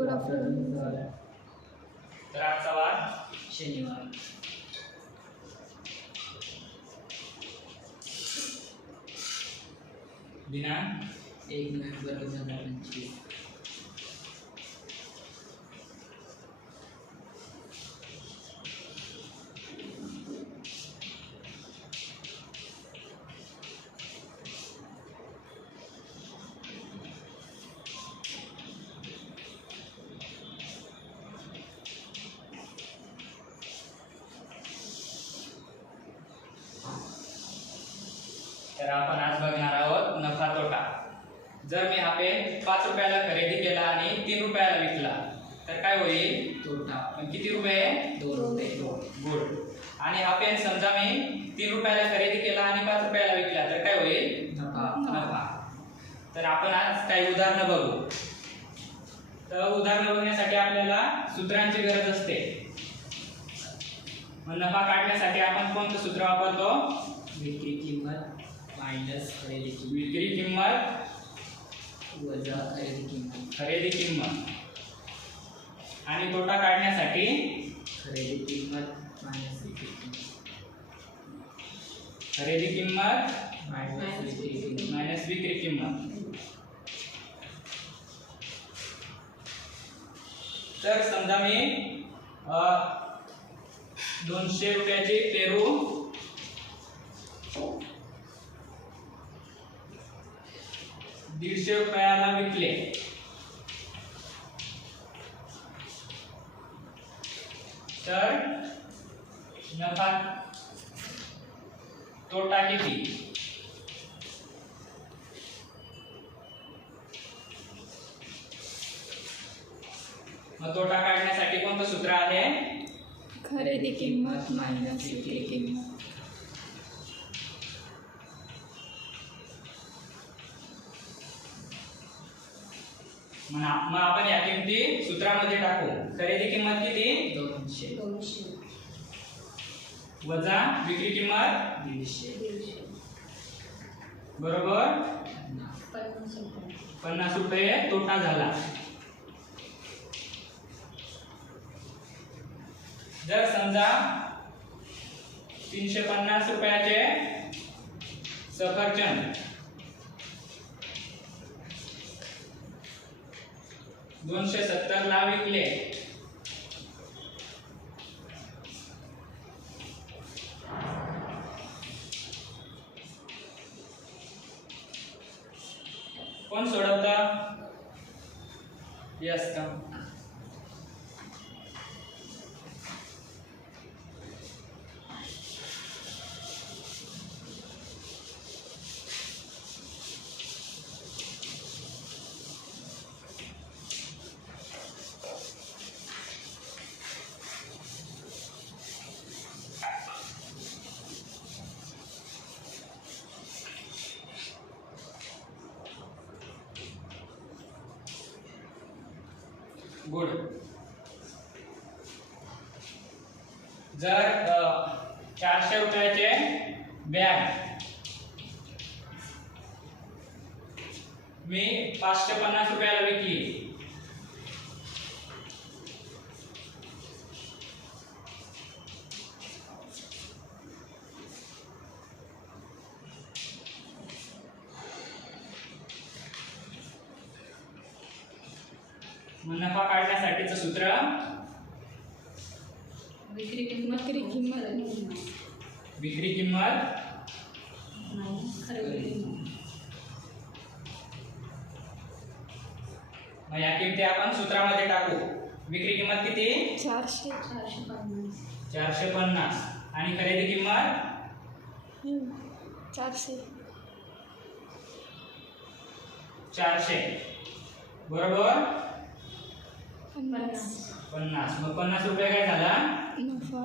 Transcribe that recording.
Good afternoon. तर आजचा वार शनिवार. दिनांक 1 नोव्हेंबर 2025. तर आपण आज बघणार आहोत नफा तोटा. जर मी हा पेन 5 रुपयाला खरेदी केला आणि 3 रुपयाला विकला तर काय होईल? तोटा. पण किती रुपये? 2 रुपये. गुड. आणि हा पेन समजा मी 3 रुपयाला खरेदी केला आणि 5 रुपयाला विकला तर काय होईल? नफा. तर आपण आज काही उदाहरणं बघू. तर उदाहरणं बघण्यासाठी आपल्याला सूत्रांची गरज असते. मग नफा काढण्यासाठी आपण कोणतं सूत्र वापरतो? विक्री किंमत मायनस खरेदी किंमत. विक्री किंमत वजा खरेदी किंमत. खरेदी किंमत. आणि तोटा काढण्यासाठी खरेदी किंमत मायनस विक्री किंमत. खरेदी किंमत मायनस विक्री किंमत. मायनस विक्री किंमत. तर समजा मी 200 रुपयाची पेरू 150 रुपयाला विकले तर नफा तोटा किती? मग तोटा काढण्यासाठी कोणतं सूत्र आहे? खरेदी किंमत मायनस विक्री किंमत. मग आपण या किमती सूत्रामध्ये टाकू. खरेदी किंमत किती? 200. वजा विक्री किंमत 150. बरोबर 50 रुपये तोटा झाला. जर समजा 350 रुपयाचे सफरचंद 270 ला विकले कोण सोडवता? यस का? गुड. जर 400 रुपयाचे बॅग मी 550 रुपयाला विकली मग नफा काढण्यासाठीचं सूत्र विक्री किंमत विक्री किंमत खरेदी किंमत. मग या किमती आपण सूत्रामध्ये टाकू. विक्री किंमत किती? 450 आणि खरेदी किंमत 400 बरोबर 50. 50. मग 50 रुपये काय झाला? नफा.